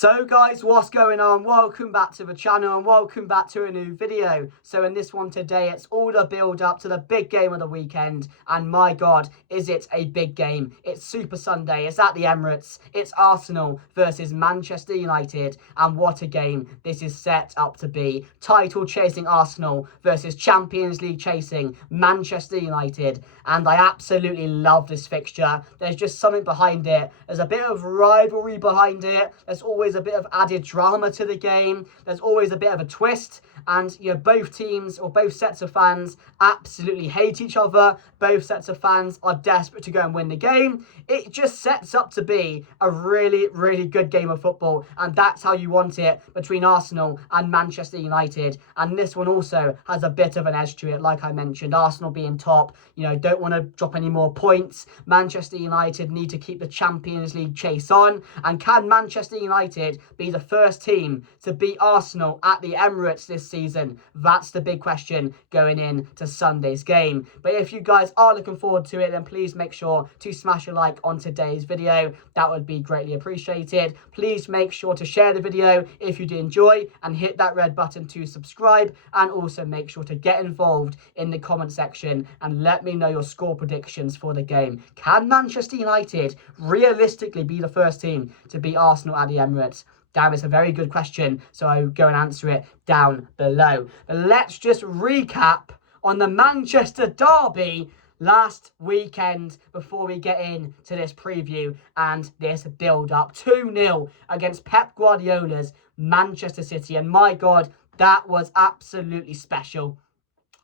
So guys, what's going on? Welcome back to the channel and welcome back to a new video. So in this one today, it's all the build up to the big game of the weekend. And my God, is it a big game. It's Super Sunday, it's at the Emirates, it's Arsenal versus Manchester United. And what a game this is set up to be. Title chasing Arsenal versus Champions League chasing Manchester United. And I absolutely love this fixture. There's just something behind it. There's a bit of rivalry behind it. There's always a bit of added drama to the game. There's always a bit of a twist, and both teams or both sets of fans absolutely hate each other. Both sets of fans are desperate to go and win the game. It just sets up to be a really good game of football, and that's how you want it between Arsenal and Manchester United. And this one also has a bit of an edge to it, like I mentioned. Arsenal being top, don't want to drop any more points. Manchester United need to keep the Champions League chase on, and can Manchester United be the first team to beat Arsenal at the Emirates this season? That's the big question going into Sunday's game. But if you guys are looking forward to it, then please make sure to smash a like on today's video. That would be greatly appreciated. Please make sure to share the video if you did enjoy, and hit that red button to subscribe, and also make sure to get involved in the comment section and let me know your score predictions for the game. Can Manchester United realistically be the first team to beat Arsenal at the Emirates? Damn, it's a very good question, so I'll go and answer it down below. But let's just recap on the Manchester derby last weekend before we get into this preview and this build-up. 2-0 against Pep Guardiola's Manchester City, and my God, that was absolutely special.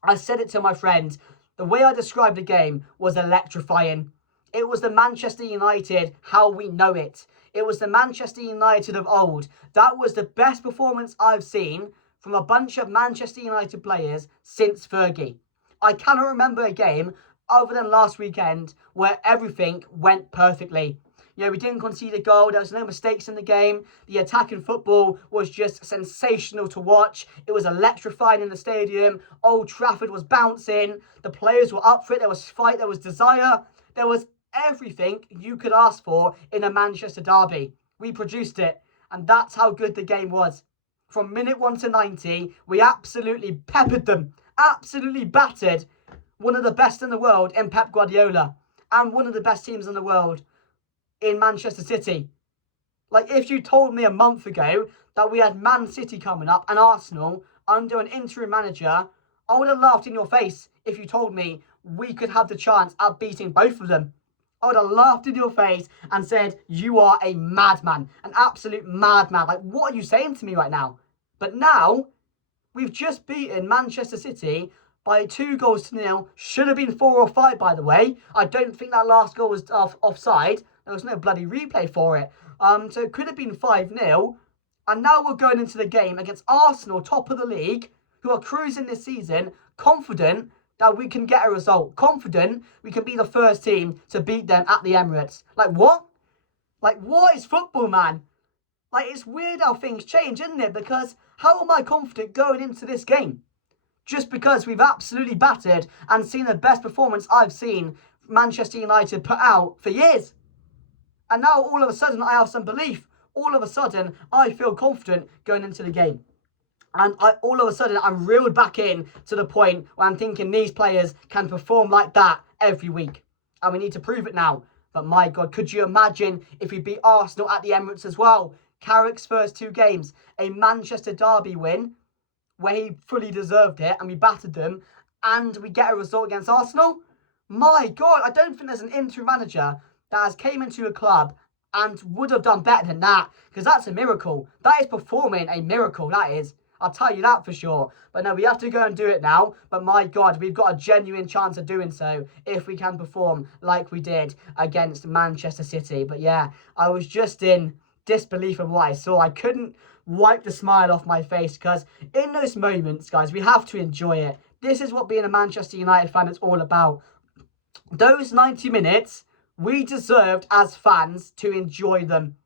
I said it to my friend, the way I described the game was electrifying. It was the Manchester United how we know it. It was the Manchester United of old. That was the best performance I've seen from a bunch of Manchester United players since Fergie. I cannot remember a game other than last weekend where everything went perfectly. We didn't concede a goal. There was no mistakes in the game. The attacking football was just sensational to watch. It was electrifying in the stadium. Old Trafford was bouncing. The players were up for it. There was fight. There was desire. There was everything you could ask for in a Manchester derby. We produced it, and that's how good the game was. From minute 1 to 90, we absolutely peppered them, absolutely battered one of the best in the world in Pep Guardiola, and one of the best teams in the world in Manchester City. Like, if you told me a month ago that we had Man City coming up and Arsenal under an interim manager, I would have laughed in your face if you told me we could have the chance at beating both of them. I would have laughed in your face and said, you are a madman, an absolute madman. Like, what are you saying to me right now? But now, we've just beaten Manchester City by 2-0. Should have been 4 or 5, by the way. I don't think that last goal was offside. There was no bloody replay for it. So it could have been 5-0. And now we're going into the game against Arsenal, top of the league, who are cruising this season, confident that we can get a result. Confident we can be the first team to beat them at the Emirates. Like, what? Like, what is football, man? Like, it's weird how things change, isn't it? Because how am I confident going into this game? Just because we've absolutely battered and seen the best performance I've seen Manchester United put out for years. And now all of a sudden I have some belief. All of a sudden I feel confident going into the game. And all of a sudden I'm reeled back in to the point where I'm thinking these players can perform like that every week. And we need to prove it now. But my God, could you imagine if we beat Arsenal at the Emirates as well? Carrick's first 2 games, a Manchester derby win, where he fully deserved it, and we battered them, and we get a result against Arsenal? My God, I don't think there's an interim manager that has came into a club and would have done better than that, because that's a miracle. That is performing a miracle, that is. I'll tell you that for sure. But no, we have to go and do it now. But my God, we've got a genuine chance of doing so if we can perform like we did against Manchester City. But yeah, I was just in disbelief of what I saw. I couldn't wipe the smile off my face, because in those moments, guys, we have to enjoy it. This is what being a Manchester United fan is all about. Those 90 minutes, we deserved as fans to enjoy them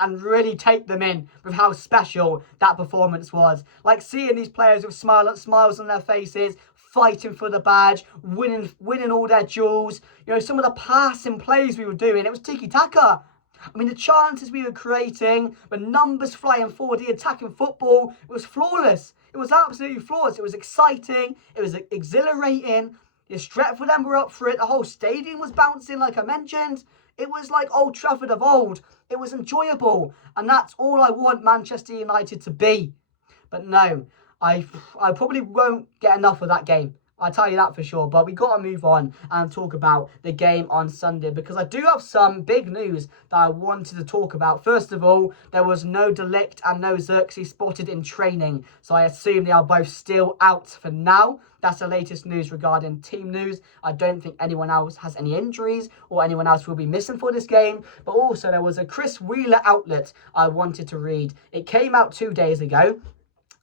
and really take them in with how special that performance was. Like, seeing these players with smiles on their faces, fighting for the badge, winning all their duels. Some of the passing plays we were doing, it was tiki-taka. I mean, the chances we were creating, the numbers flying forward, the attacking football, it was flawless. It was absolutely flawless. It was exciting. It was exhilarating. The Stretford End were up for it. The whole stadium was bouncing, like I mentioned. It was like Old Trafford of old. It was enjoyable. And that's all I want Manchester United to be. But no, I probably won't get enough of that game. I'll tell you that for sure. But we got to move on and talk about the game on Sunday, because I do have some big news that I wanted to talk about. First of all, there was no De Ligt and no Xerxes spotted in training. So I assume they are both still out for now. That's the latest news regarding team news. I don't think anyone else has any injuries or anyone else will be missing for this game. But also there was a Chris Wheeler outlet I wanted to read. It came out 2 days ago.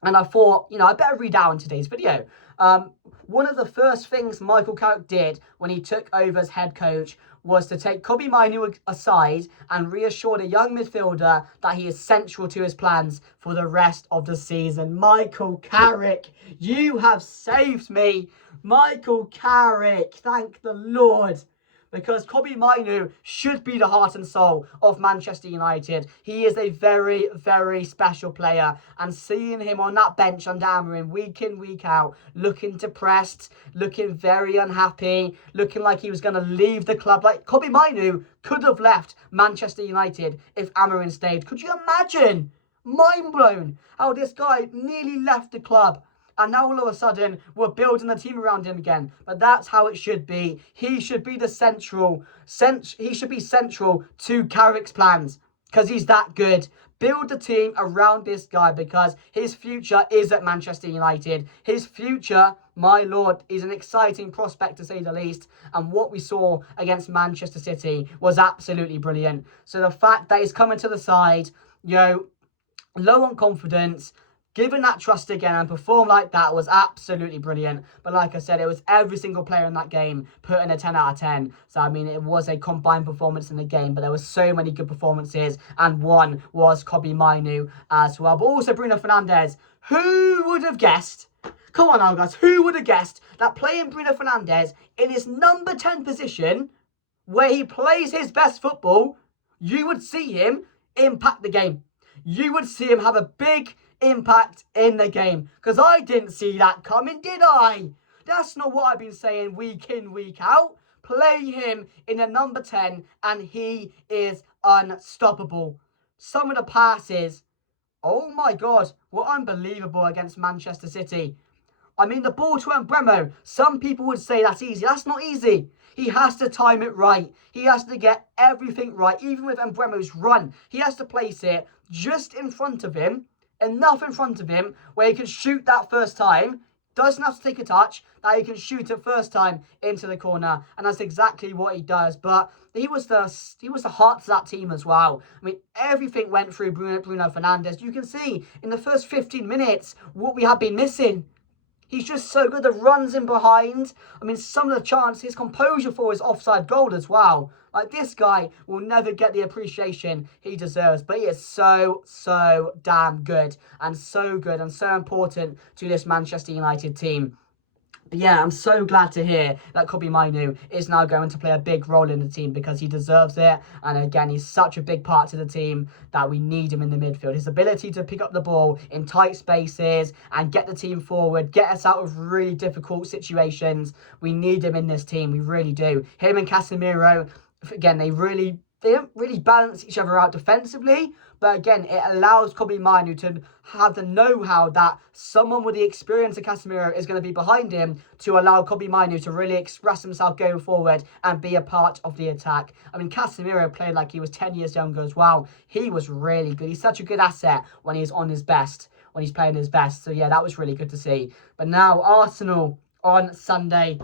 And I thought, I better read out in today's video. One of the first things Michael Carrick did when he took over as head coach was to take Kobbie Mainoo aside and reassure the young midfielder that he is central to his plans for the rest of the season. Michael Carrick, you have saved me. Michael Carrick, thank the Lord. Because Kobbie Mainoo should be the heart and soul of Manchester United. He is a very, very special player. And seeing him on that bench under Amorim week in, week out, looking depressed, looking very unhappy, looking like he was going to leave the club. Like, Kobbie Mainoo could have left Manchester United if Amorim stayed. Could you imagine? Mind blown how this guy nearly left the club. And now all of a sudden, we're building the team around him again. But that's how it should be. He should be the he should be central to Carrick's plans. Because he's that good. Build the team around this guy because his future is at Manchester United. His future, my lord, is an exciting prospect to say the least. And what we saw against Manchester City was absolutely brilliant. So the fact that he's coming to the side, low on confidence, given that trust again and perform like that was absolutely brilliant. But like I said, it was every single player in that game putting a 10 out of 10. So, I mean, it was a combined performance in the game, but there were so many good performances. And one was Kobbie Mainoo as well. But also Bruno Fernandes. Who would have guessed? Come on now, guys. Who would have guessed that playing Bruno Fernandes in his number 10 position, where he plays his best football, you would see him impact the game. You would see him have a big impact in the game, because I didn't see that coming, did I? That's not what I've been saying week in, week out. Play him in a number 10 and he is unstoppable. Some of the passes, oh my god, were unbelievable against Manchester City. I mean, the ball to Mbeumo, some people would say that's easy. That's not easy. He has to time it right. He has to get everything right. Even with Mbeumo's run, he has to place it just in front of him, enough in front of him where he can shoot that first time. Doesn't have to take a touch, that he can shoot it first time into the corner, and that's exactly what he does. But he was the heart of that team as well. I mean, everything went through Bruno Fernandes. You can see in the first 15 minutes what we have been missing. He's just so good. The runs in behind. I mean, some of the chances, his composure for his offside goal as well. Like, this guy will never get the appreciation he deserves. But he is so damn good. And so important to this Manchester United team. But yeah, I'm so glad to hear that Kobbie Mainoo is now going to play a big role in the team because he deserves it. And again, he's such a big part to the team that we need him in the midfield. His ability to pick up the ball in tight spaces and get the team forward, get us out of really difficult situations. We need him in this team. We really do. Him and Casemiro, again, they don't really balance each other out defensively. But again, it allows Kobbie Mainoo to have the know-how that someone with the experience of Casemiro is going to be behind him to allow Kobbie Mainoo to really express himself going forward and be a part of the attack. I mean, Casemiro played like he was 10 years younger as well. He was really good. He's such a good asset when he's on his best, when he's playing his best. So yeah, that was really good to see. But now, Arsenal on Sunday.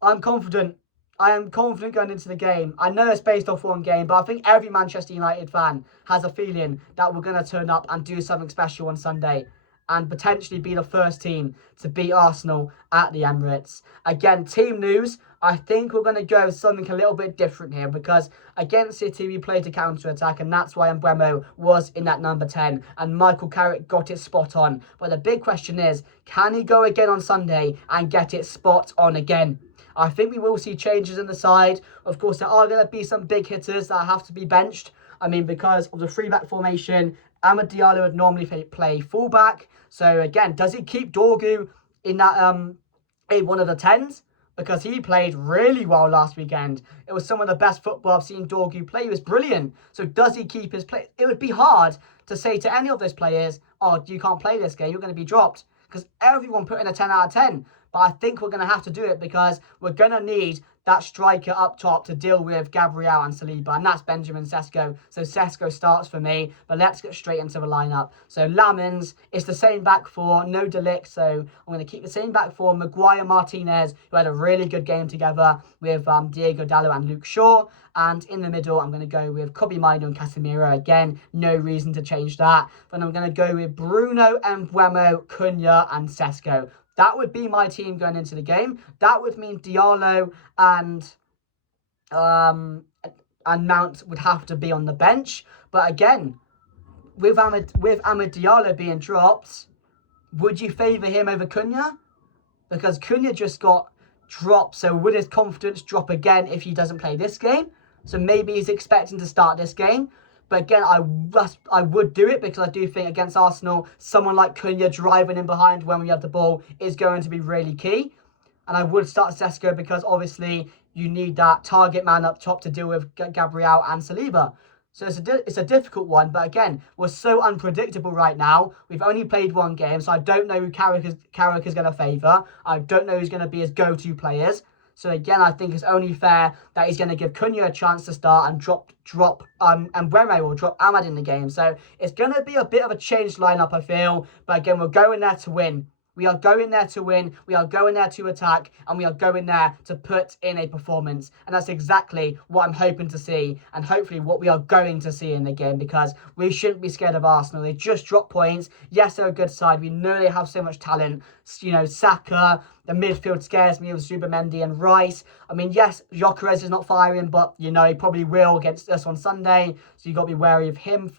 I'm confident. I am confident going into the game. I know it's based off one game, but I think every Manchester United fan has a feeling that we're going to turn up and do something special on Sunday and potentially be the first team to beat Arsenal at the Emirates. Again, team news, I think we're going to go something a little bit different here because against City we played a counter-attack and that's why Mbeumo was in that number 10 and Michael Carrick got it spot on. But the big question is, can he go again on Sunday and get it spot on again? I think we will see changes in the side. Of course, there are going to be some big hitters that have to be benched. I mean, because of the 3-back formation, Amad Diallo would normally play fullback. So again, does he keep Dorgu in that in one of the 10s? Because he played really well last weekend. It was some of the best football I've seen Dorgu play. He was brilliant. So does he keep his play? It would be hard to say to any of those players, oh, you can't play this game, you're going to be dropped. Because everyone put in a 10 out of 10. But I think we're going to have to do it because we're going to need that striker up top to deal with Gabriel and Saliba, and that's Benjamin Sesko. So Sesko starts for me, but let's get straight into the lineup. So Lamins, it's the same back four, no Delict, so I'm going to keep the same back four. Maguire, Martinez, who had a really good game together with Diego Dallo and Luke Shaw. And in the middle, I'm going to go with Kobbie Mainoo and Casemiro. Again, no reason to change that. Then I'm going to go with Bruno, Mbeumo, Cunha, and Sesko. That would be my team going into the game. That would mean Diallo and Mount would have to be on the bench. But again, with Amad Diallo being dropped, would you favour him over Cunha? Because Cunha just got dropped. So would his confidence drop again if he doesn't play this game? So maybe he's expecting to start this game. But again, I would do it because I do think against Arsenal, someone like Cunha driving in behind when we have the ball is going to be really key. And I would start Sesko because obviously you need that target man up top to deal with Gabriel and Saliba. So it's a difficult one. But again, we're so unpredictable right now. We've only played one game, so I don't know who Carrick is going to favour. I don't know who's going to be his go-to players. So again, I think it's only fair that he's going to give Cunha a chance to start and drop Mbeumo or drop Amad in the game. So it's going to be a bit of a changed lineup, I feel. But again, we're going there to win. We are going there to win. We are going there to attack. And we are going there to put in a performance. And that's exactly what I'm hoping to see. And hopefully what we are going to see in the game. Because we shouldn't be scared of Arsenal. They just dropped points. Yes, they're a good side. We know they have so much talent. You know, Saka, the midfield scares me with Zubimendi and Rice. I mean, yes, Gyökeres is not firing. But, you know, he probably will against us on Sunday. So you've got to be wary of him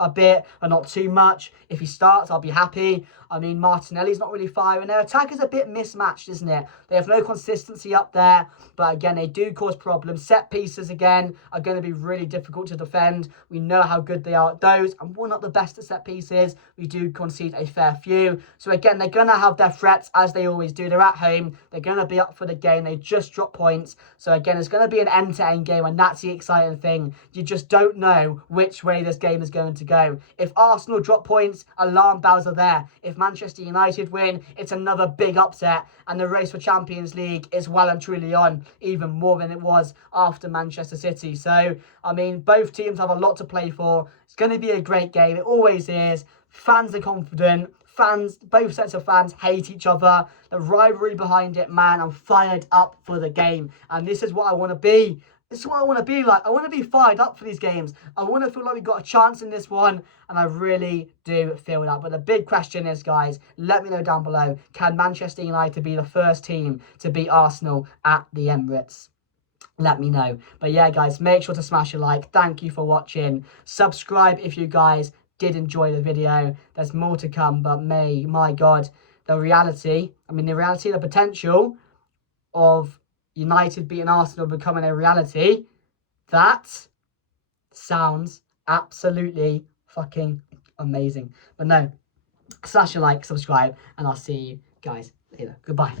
a bit. But not too much. If he starts, I'll be happy. I mean, Martinelli's not really firing. Their attack is a bit mismatched, isn't it? They have no consistency up there. But again, they do cause problems. Set pieces, again, are going to be really difficult to defend. We know how good they are at those. And we're not the best at set pieces. We do concede a fair few. So again, they're going to have their threats as they always do. They're at home. They're going to be up for the game. They just dropped points. So again, it's going to be an end-to-end game. And that's the exciting thing. You just don't know which way this game is going to go. If Arsenal drop points, alarm bells are there. If Manchester United win, it's another big upset, and the race for Champions League is well and truly on, even more than it was after Manchester City. So, I mean, both teams have a lot to play for. It's going to be a great game. It always is. Fans are confident. Both sets of fans hate each other. The rivalry behind it, man, I'm fired up for the game. And this is what I want to be. This is what I want to be like. I want to be fired up for these games. I want to feel like we've got a chance in this one. And I really do feel that. But the big question is, guys, let me know down below. Can Manchester United be the first team to beat Arsenal at the Emirates? Let me know. But yeah, guys, make sure to smash a like. Thank you for watching. Subscribe if you guys did enjoy the video. There's more to come. But my God, the reality, the potential of United beating Arsenal becoming a reality, that sounds absolutely fucking amazing. But no, smash a like, subscribe, and I'll see you guys later. Goodbye.